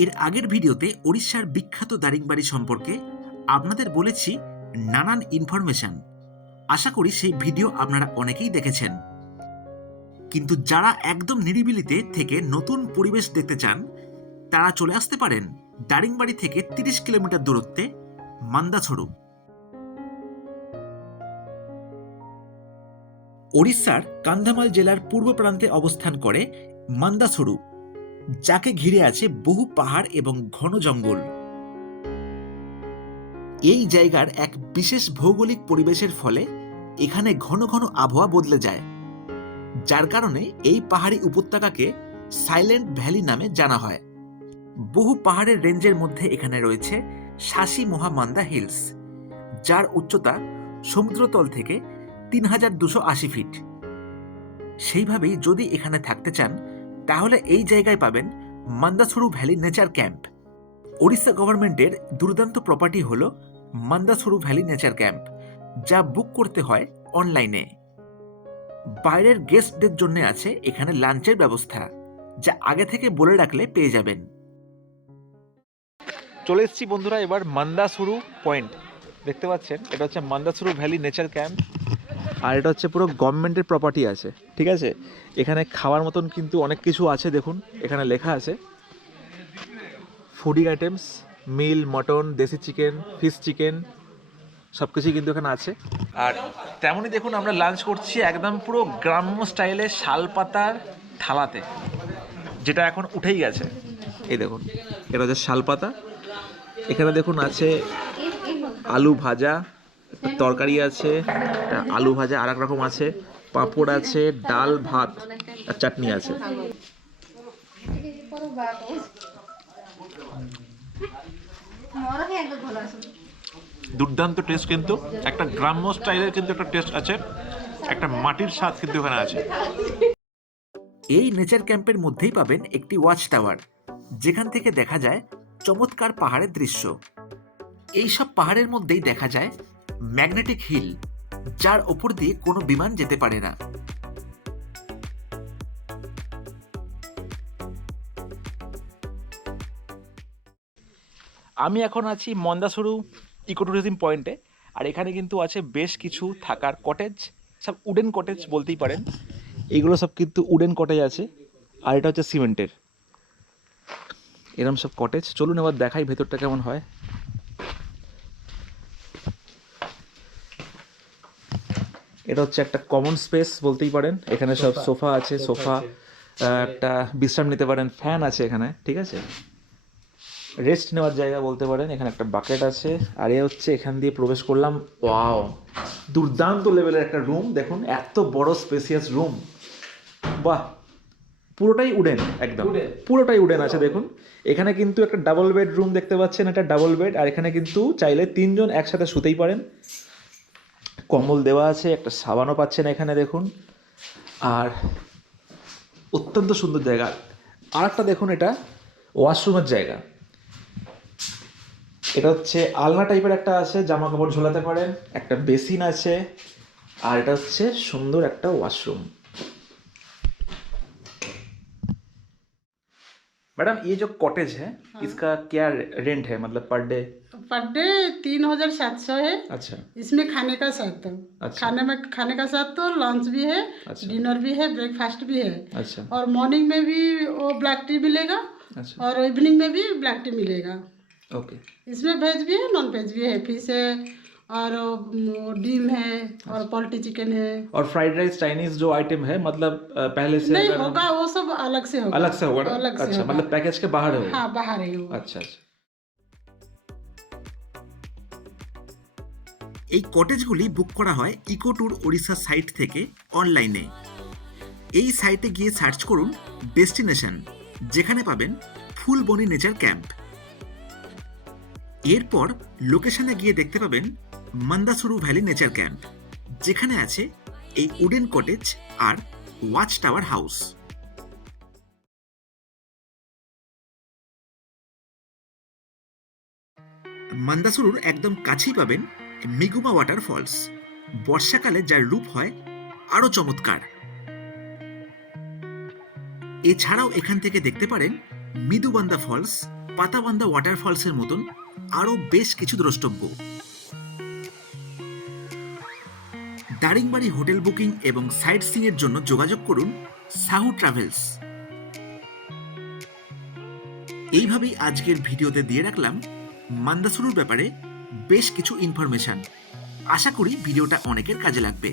এর আগের ভিডিওতে ওড়িশার বিখ্যাত দারিংবাড়ি সম্পর্কে আপনাদের বলেছি নানান ইনফরমেশন। আশা করি সেই ভিডিও আপনারা অনেকেই দেখেছেন। কিন্তু যারা একদম নিরিবিলিতে থেকে নতুন পরিবেশ দেখতে চান তারা চলে আসতে পারেন দারিংবাড়ি থেকে ৩০ কিলোমিটার দূরত্বে মান্দাছড়ু। ওড়িশার কান্ধামাল জেলার পূর্ব প্রান্তে অবস্থান করে মান্দাছড়ু, যাকে ঘিরে আছে বহু পাহাড় এবং ঘন জঙ্গল। এই জায়গার এক বিশেষ ভৌগোলিক পরিবেশের ফলে এখানে ঘন ঘন আবহাওয়া বদলে যায়, যার কারণে এই পাহাড়ি উপত্যকাকে সাইলেন্ট ভ্যালি নামে জানা হয়। বহু পাহাড়ের রেঞ্জের মধ্যে এখানে রয়েছে শাসি মহামান্দা হিলস, যার উচ্চতা সমুদ্রতল থেকে ৩,২৮০ ফিট। সেইভাবেই যদি এখানে থাকতে চান তাহলে এই জায়গায় পাবেন মান্দাছড়ু ভ্যালি নেচার ক্যাম্প। ওড়িশা গভর্নমেন্টের দুর্দান্ত প্রপার্টি হল মান্দাছড়ু ভ্যালি নেচার ক্যাম্প, যা বুক করতে হয় অনলাইনে। বাইরের গেস্টদের জন্য আছে এখানে লাঞ্চের ব্যবস্থা, যা আগে থেকে বলে রাখলে পেয়ে যাবেন। চলে এসেছি বন্ধুরা এবার মান্দাছড়ু পয়েন্ট। দেখতে পাচ্ছেন এটা হচ্ছে মান্দাছড়ু ভ্যালি নেচার ক্যাম্প, আর এটা হচ্ছে পুরো গভর্নমেন্টের প্রপার্টি আছে, ঠিক আছে। এখানে খাওয়ার মতন কিন্তু অনেক কিছু আছে, দেখুন এখানে লেখা আছে ফুডিং আইটেমস, মিল, মটন, দেশি চিকেন, ফিশ চিকেন, সব কিছুই কিন্তু এখানে আছে। আর তেমনই দেখুন আমরা লাঞ্চ করছি একদম পুরো গ্রাম্য স্টাইলে শালপাতার থালাতে, যেটা এখন উঠেই গেছে। এই দেখুন এটা হচ্ছে শালপাতা। এখানে দেখুন আছে আলু ভাজা, তরকারি আছে, আলু ভাজা আর এক রকম আছে, পাঁপড় আছে, ডাল, ভাত আর চাটনি আছে। দুর্দান্ত টেস্ট, কিন্তু একটা গ্রাম্য স্টাইলের কিন্তু একটা টেস্ট আছে, একটা মাটির স্বাদ কিন্তু এখানে আছে। এই নেচার ক্যাম্পের মধ্যেই পাবেন একটি ওয়াচ টাওয়ার, যেখান থেকে দেখা যায় চমৎকার পাহাড়ের দৃশ্য। এই সব পাহাড়ের মধ্যেই দেখা যায় ম্যাগনেটিক হিল, যার ওপর দিয়ে কোনো বিমান যেতে পারে না। আমি এখন আছি মান্দাছড়ু ইকো ট্যুরিজম পয়েন্টে, আর এখানে কিন্তু আছে বেশ কিছু থাকার কটেজ, সব উডেন কটেজ বলতেই পারেন। এইগুলো সব কিন্তু উডেন কটেজ আছে, আর এটা হচ্ছে সিমেন্টের। এরকম সব কটেজ। চলুন এবার দেখাই ভেতরটা কেমন হয়। এটা হচ্ছে একটা কমন স্পেস বলতেই পারেন। এখানে সব সোফা আছে, সোফা একটা বিশ্রাম নিতে পারেন, ফ্যান আছে এখানে, ঠিক আছে, রেস্ট নেওয়ার জায়গা বলতে পারেন। এখানে একটা বাকেট আছে, আর এ হচ্ছে এখান দিয়ে প্রবেশ করলাম। ওয়াও, দুর্দান্ত লেভেলের একটা রুম। দেখুন এত বড় স্পেসিয়াস রুম, বাহ, পুরোটাই উডেন, একদম পুরোটাই উডেন আছে। দেখুন এখানে কিন্তু একটা ডাবল বেড রুম দেখতে পাচ্ছেন, এটা ডাবল বেড, আর এখানে কিন্তু চাইলে 3 জন একসাথে শুতেই পারেন। কম্বল দেওয়া আছে, একটা সাবানও পাচ্ছেন এখানে দেখুন, আর অত্যন্ত সুন্দর জায়গা। আর একটা দেখুন, এটা ওয়াশরুমের জায়গা। এটা হচ্ছে আলনা টাইপের একটা আছে, জামা কাপড় ঝোলাতে পারেন, একটা বেসিন আছে, আর এটা হচ্ছে সুন্দর একটা ওয়াশরুম। मैडम ये जो कॉटेज है, हाँ, इसका क्या रेंट है, मतलब पर डे? 3,700 है। अच्छा इसमें खाने का साथ तो अच्छा खाने का साथ तो लंच भी है, अच्छा डिनर भी है, ब्रेकफास्ट भी है। अच्छा और मॉर्निंग में भी वो ब्लैक टी मिलेगा, अच्छा और इवनिंग में भी ब्लैक टी मिलेगा। ओके। इसमें वेज भी है, नॉन वेज भी है, फिश है, और डीम है, और पोल्ट्री चिकन है। और फ्राइड राइस चाइनीज जो आइटम है, मतलब पहले से नहीं होगा, वो सब अलग से होगा। अलग से होगा ना? अलग से अच्छा, होगा। मतलब पैकेज के बाहर है वो? हाँ, बाहर है वो। अच्छा अच्छा। এই কটেজগুলি বুক করা হয় ইকো ট্যুর ওড়িশা সাইট থেকে অনলাইনে। এই সাইটে গিয়ে সার্চ করুন ডেস্টিনেশন, যেখানে পাবেন ফুলবনি নেচার ক্যাম্প। এরপর লোকেশনে গিয়ে দেখতে পাবেন মান্দাছড়ু ভ্যালি নেচার ক্যাম্প, যেখানে আছে এই উডেন কটেজ আর ওয়াচ টাওয়ার হাউস। মান্দাছড়ুর একদম কাছেই পাবেন মিগুমা ওয়াটারফলস, বর্ষাকালে যার রূপ হয় আরো চমৎকার। এছাড়াও এখান থেকে দেখতে পারেন মিদুবান্দা ফলস পাতাবান্ধা ওয়াটারফলসের মতন আরও বেশ কিছু দ্রষ্টব্য। দারিংবাড়ি হোটেল বুকিং এবং সাইট সিইং এর জন্য যোগাযোগ করুন সাহু ট্রাভেলস। এইভাবেই আজকের ভিডিওতে দিয়ে রাখলাম মান্দাসুরুর ব্যাপারে বেশ কিছু ইনফরমেশন। আশা করি ভিডিওটা অনেকের কাজে লাগবে।